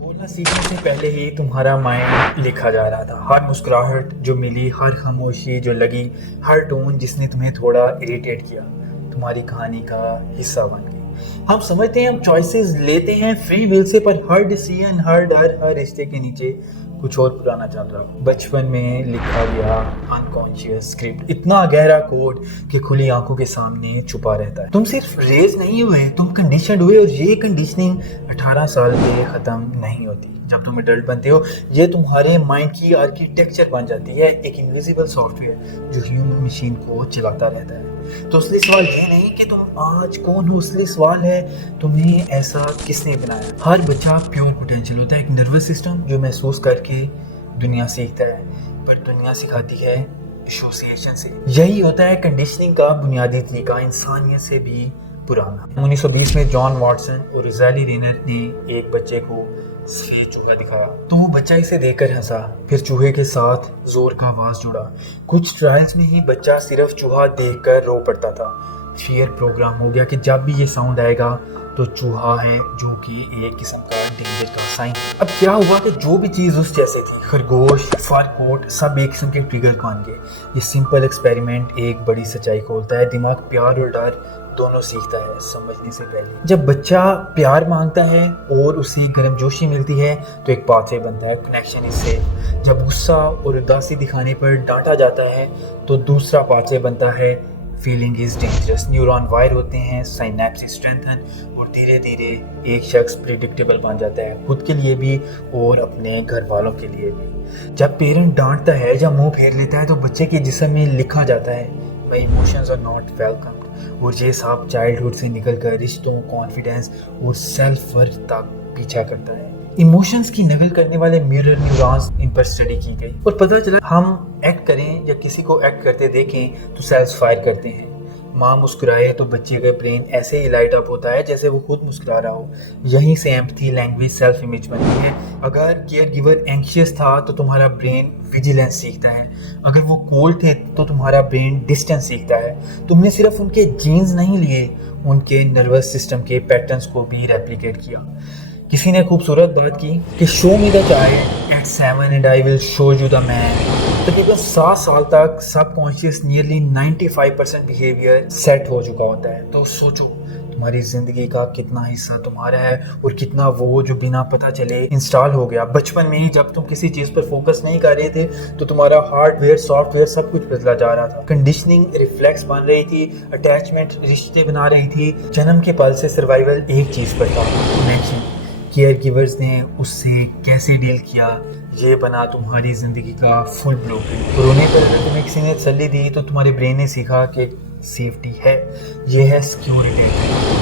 बोलना सीखने से पहले ही तुम्हारा माइंड लिखा जा रहा था। हर मुस्कुराहट जो मिली, हर खामोशी जो लगी, हर टोन जिसने तुम्हें थोड़ा इरिटेट किया, तुम्हारी कहानी का हिस्सा बन गई। हम समझते हैं, हम चॉइसेस लेते हैं फ्री विल से, पर हर डिसीजन, हर डर, हर रिश्ते के नीचे कुछ और पुराना चल रहा हो। बचपन में लिखा गया अनकॉन्शियस स्क्रिप्ट, इतना गहरा कोड कि खुली आंखों के सामने छुपा रहता है। तुम सिर्फ रेज नहीं हुए, तुम कंडीशनड हुए, और ये कंडीशनिंग 18 साल पे खत्म नहीं होती। जब तुम एडल्ट बनते हो, ये तुम्हारे माइंड की आर्किटेक्चर बन जाती है, एक इनविजिबल सॉफ्टवेयर जो ह्यूमन मशीन को चलाता रहता है। तो असली सवाल ये नहीं कि तुम आज कौन हो, असली सवाल है तुम्हें ऐसा किसने बनाया। हर बच्चा प्योर पोटेंशियल होता है, एक नर्वस सिस्टम जो महसूस करके दुनिया सीखता है, पर दुनिया सिखाती है एसोसिएशन से। यही होता है कंडीशनिंग का बुनियादी तरीका, इंसानियत से भी पुराना। 1920 में जॉन वॉटसन और रोज़ाली रेनर ने एक बच्चे को सफेद चूहा दिखाया, तो वो बच्चा इसे देखकर हंसा, फिर चूहे के साथ जोर का आवाज जुड़ा। कुछ ट्रायल्स में ही बच्चा सिर्फ चूहा देखकर रो पड़ता था। फियर प्रोग्राम हो गया कि जब भी ये साउंड आएगा तो चूहा है, जो कि एक किस्म का डेंजर का साइन। अब क्या हुआ कि जो भी चीज़ उस जैसे थी, खरगोश, फर कोट, सब एक किस्म के ट्रिगर बन गए। ये सिंपल एक्सपेरिमेंट एक बड़ी सच्चाई खोलता है, दिमाग प्यार और डर दोनों सीखता है समझने से पहले। जब बच्चा प्यार मांगता है और उसे गर्मजोशी मिलती है तो एक पाथवे बनता है, कनेक्शन इज सेफ। जब गुस्सा और उदासी दिखाने पर डांटा जाता है तो दूसरा पाथवे बनता है, feeling is dangerous. Neuron wire होते हैं, साइनेप्सिस स्ट्रेंथन, और धीरे धीरे एक शख्स प्रिडिक्टेबल बन जाता है, खुद के लिए भी और अपने घर वालों के लिए भी। जब पेरेंट डांटता है या मुंह फेर लेता है तो बच्चे के जिस्म में लिखा जाता है, my emotions are not welcome. और ये सब चाइल्डहुड से निकलकर रिश्तों, कॉन्फिडेंस और सेल्फ वर्थ तक पीछा करता है। इमोशंस की नकल करने वाले मिरर न्यूरॉन्स, इन पर स्टडी की गई और पता चला हम एक्ट करें या किसी को एक्ट करते देखें तो सेल्स फायर करते हैं। माँ मुस्कुराए तो बच्चे का ब्रेन ऐसे ही लाइट अप होता है जैसे वो खुद मुस्कुरा रहा हो। यहीं से एम्पैथी, लैंग्वेज, सेल्फ इमेज बनती है। अगर केयर गिवर एंग्शियस था तो तुम्हारा ब्रेन विजिलेंस सीखता है, अगर वो कोल्ड थे तो तुम्हारा ब्रेन डिस्टेंस सीखता है। तुमने सिर्फ उनके जीन्स नहीं लिए, उनके नर्वस सिस्टम के पैटर्न्स को भी रेप्लिकेट किया। किसी ने खूबसूरत बात की कि show me the child at 7 and I will show you the man. तकरीबन 7 साल तक सबकॉन्शियस नियरली 95% बिहेवियर सेट हो चुका होता है। तो सोचो, तुम्हारी जिंदगी का कितना हिस्सा तुम्हारा है और कितना वो जो बिना पता चले इंस्टॉल हो गया। बचपन में ही जब तुम किसी चीज पर फोकस नहीं कर रहे थे तो तुम्हारा हार्डवेयर, सॉफ्टवेयर सब कुछ बदला जा रहा था। कंडीशनिंग रिफ्लेक्स बन रही थी, अटैचमेंट रिश्ते बना रही थी। जन्म के पल से सर्वाइवल एक चीज पर था, कनेक्शन। केयर गिवर्स ने उससे कैसे डील किया, ये बना तुम्हारी जिंदगी का फुल ब्लूप्रिंट। रोने पर अगर तुम्हें किसी ने तसल्ली दी तो तुम्हारे ब्रेन ने सीखा कि सेफ्टी है, ये है सिक्योरिटी,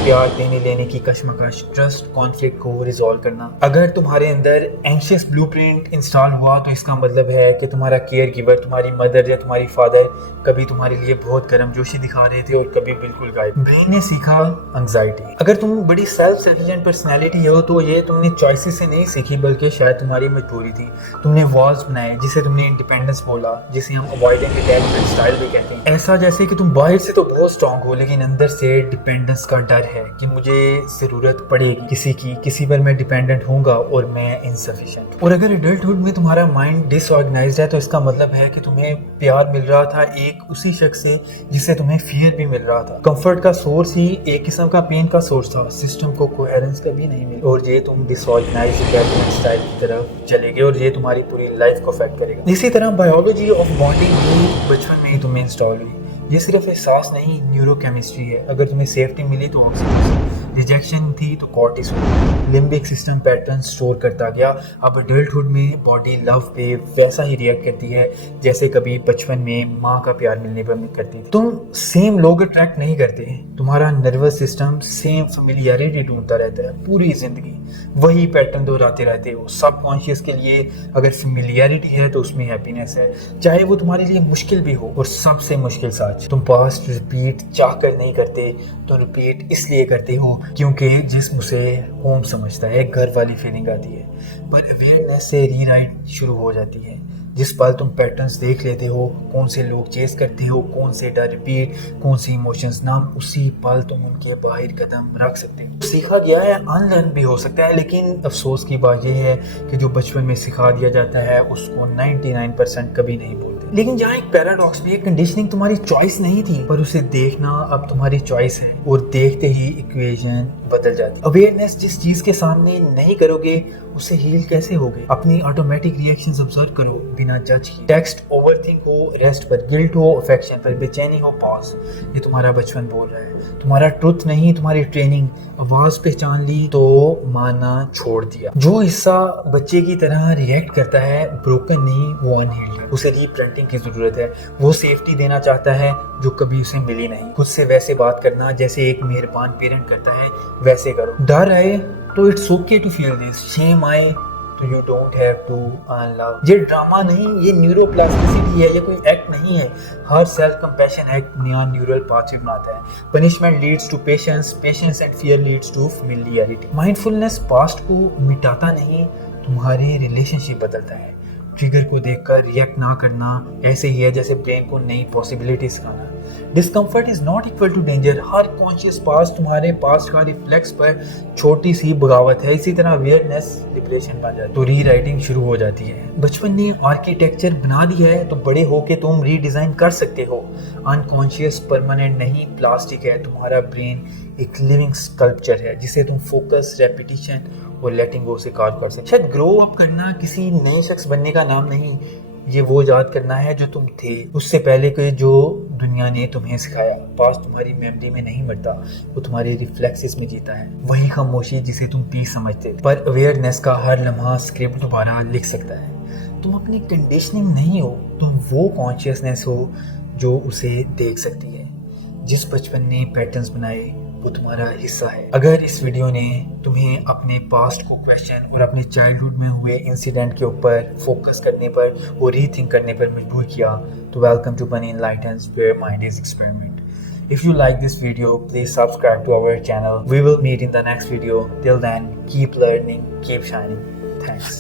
प्यार देने लेने की कश्मकश, ट्रस्ट, कॉन्फ्लिक्ट को रिजॉल्व करना। अगर तुम्हारे अंदर एंशियस ब्लूप्रिंट इंस्टॉल हुआ तो इसका मतलब है कि तुम्हारा केयर गिवर, तुम्हारी मदर या तुम्हारी फादर कभी तुम्हारे लिए बहुत गर्मजोशी दिखा रहे थे और कभी बिल्कुल गायब। ब्रेन ने सीखा एंजाइटी। अगर तुम बड़ी सेल्फ सफिशिएंट पर्सनैलिटी हो तो ये तुमने चॉइसेस से नहीं सीखी, बल्कि शायद तुम्हारी मजबूरी थी। तुमने वॉल्स बनाए जिसे तुमने इंडिपेंडेंस बोला, जिसे हम अवॉइडेंट अटैचमेंट स्टाइल भी कहते हैं। ऐसा जैसे कि तुम बाहर से तो बहुत स्ट्रांग हो लेकिन अंदर से डिपेंडेंस का डर है कि मुझे जरूरत पड़ेगी किसी की, किसी पर मैं डिपेंडेंट होऊंगा और मैं इनसफिशिएंट। और अगर एडल्टहुड में तुम्हारा माइंड डिसऑर्गेनाइज्ड है तो इसका मतलब है कि तुम्हें प्यार मिल रहा था एक उसी शख्स से जिससे तुम्हें फियर भी मिल रहा था। कंफर्ट का सोर्स ही एक किस्म का पेन का सोर्स था, सिस्टम को कोहेरेंस कभी नहीं मिला, और ये तुम डिसऑर्गेनाइज्ड अटैचमेंट स्टाइल की तरफ चलेगे और ये तुम्हारी पूरी लाइफ को अफेक्ट करेगा। इसी तरह बायोलॉजी ऑफ बॉन्डिंग भी बचपन में ही तुम्हें इंस्टॉल हुई। ये सिर्फ एहसास नहीं, न्यूरोकेमिस्ट्री है। अगर तुम्हें सेफ्टी मिली तो ऑक्सीटोसिन, रिजेक्शन थी तो cortisol, limbic system pattern store करता गया। अब एडल्टहुड में बॉडी लव पे वैसा ही रिएक्ट करती है जैसे कभी बचपन में माँ का प्यार मिलने पर करती थी। तुम सेम लोग अट्रैक्ट नहीं करते, तुम्हारा नर्वस सिस्टम सेम फेमिलियरिटी ढूंढता रहता है पूरी जिंदगी। वही पैटर्न दोहराते रहते हो। सबकॉन्शियस के लिए अगर फेमिलियरिटी है तो उसमें हैप्पीनेस है, चाहे वो तुम्हारे लिए मुश्किल भी हो। और सबसे मुश्किल सच, तुम पास्ट रिपीट चाहकर नहीं करते, तो रिपीट इसलिए करते हो क्योंकि जिस्म उसे होम समझता है, घर वाली फीलिंग आती है। पर अवेयरनेस से रीराइट शुरू हो जाती है। जिस पल तुम पैटर्न्स देख लेते हो, कौन से लोग चेस करते हो, कौन से डर रिपीट, कौन से इमोशंस नाम, उसी पल तुम उनके बाहर कदम रख सकते हो। सीखा गया है अनलर्न भी हो सकता है, लेकिन अफसोस की बात यह है कि जो बचपन में सिखा दिया जाता है उसको 99% कभी नहीं भूलते। लेकिन यहाँ एक पैराडॉक्स भी है, कंडीशनिंग तुम्हारी चॉइस नहीं थी, पर उसे देखना अब तुम्हारी चॉइस है, और देखते ही इक्वेशन बदल जाती है। अवेयरनेस जिस चीज के सामने नहीं करोगे उसे हील कैसे होगे? अपनी ऑटोमेटिक रिएक्शंस ऑब्जर्व करो बिना जज किए। टेक्स्ट ओवरथिंक हो, रेस्ट पर गिल्ट हो, अफेक्शन पर बेचैनी हो, पॉज। ये तुम्हारा बचपन बोल रहा है, तुम्हारा ट्रुथ नहीं, तुम्हारी ट्रेनिंग। आवाज पहचान ली तो मानना छोड़ दिया। जो हिस्सा बच्चे की तरह रिएक्ट करता है ब्रोकन नहीं, वो अनहील्ड है, उसे रीप्रिंटिंग की जरूरत है। वो सेफ्टी देना चाहता है जो कभी उसे मिली नहीं। खुद से वैसे बात करना जैसे एक मेहरबान पेरेंट करता है, वैसे करो। डर आए तो it's okay to feel this, shame आए तो you don't have to unlove. ये ड्रामा नहीं, ये न्यूरोप्लास्टिसिटी है, ये कोई एक्ट नहीं है। हर सेल्फ कंपैशन एक्ट नया न्यूरल पाथवे बनाता है। Punishment leads to patience, patience and fear leads to familiarity. Mindfulness past को मिटाता नहीं, तुम्हारे रिलेशनशिप बदलता है। ट्रिगर को देखकर रिएक्ट ना करना ऐसे ही है जैसे ब्रेन को नई पॉसिबिलिटी सिखाना। Discomfort is not equal to danger. हर कॉन्शियस पास्ट तुम्हारे पास्ट का रिफ्लेक्स पर छोटी सी बगावत है। इसी तरह अवेयरनेस लिबरेशन बन जाती है, तो रीराइटिंग शुरू हो जाती है। बचपन ने आर्किटेक्चर बना दिया है, तो बड़े होके तुम रीडिजाइन कर सकते हो। अनकॉन्शियस परमानेंट नहीं प्लास्टिक है, तुम्हारा ब्रेन एक लिविंग स्कल्पचर है जिसे तुम फोकस, रेपिटेशन और लेटिंग गो से कार्व कर सकते। शायद ग्रो अप करना किसी नए शख्स बनने का नाम नहीं, ये वो याद करना है जो तुम थे उससे पहले के, जो दुनिया ने तुम्हें सिखाया। पास्ट तुम्हारी मेमोरी में नहीं मरता, वो तुम्हारे रिफ्लेक्सेस में जीता है। वही खामोशी जिसे तुम पीस समझते, पर अवेयरनेस का हर लम्हा स्क्रिप्ट दोबारा लिख सकता है। तुम अपनी कंडीशनिंग नहीं हो, तुम वो कॉन्शियसनेस हो जो उसे देख सकती है। जिस बचपन ने पैटर्न्स बनाए वो तुम्हारा हिस्सा है। अगर इस वीडियो ने तुम्हें अपने पास्ट को क्वेश्चन और अपने चाइल्डहुड में हुए इंसिडेंट के ऊपर फोकस करने पर और रीथिंक करने पर मजबूर किया, तो welcome to Bunny enlightens where mind is experiment. If you like this video, please subscribe to our channel. We will meet in the next video. Till then, keep learning, keep shining. Thanks.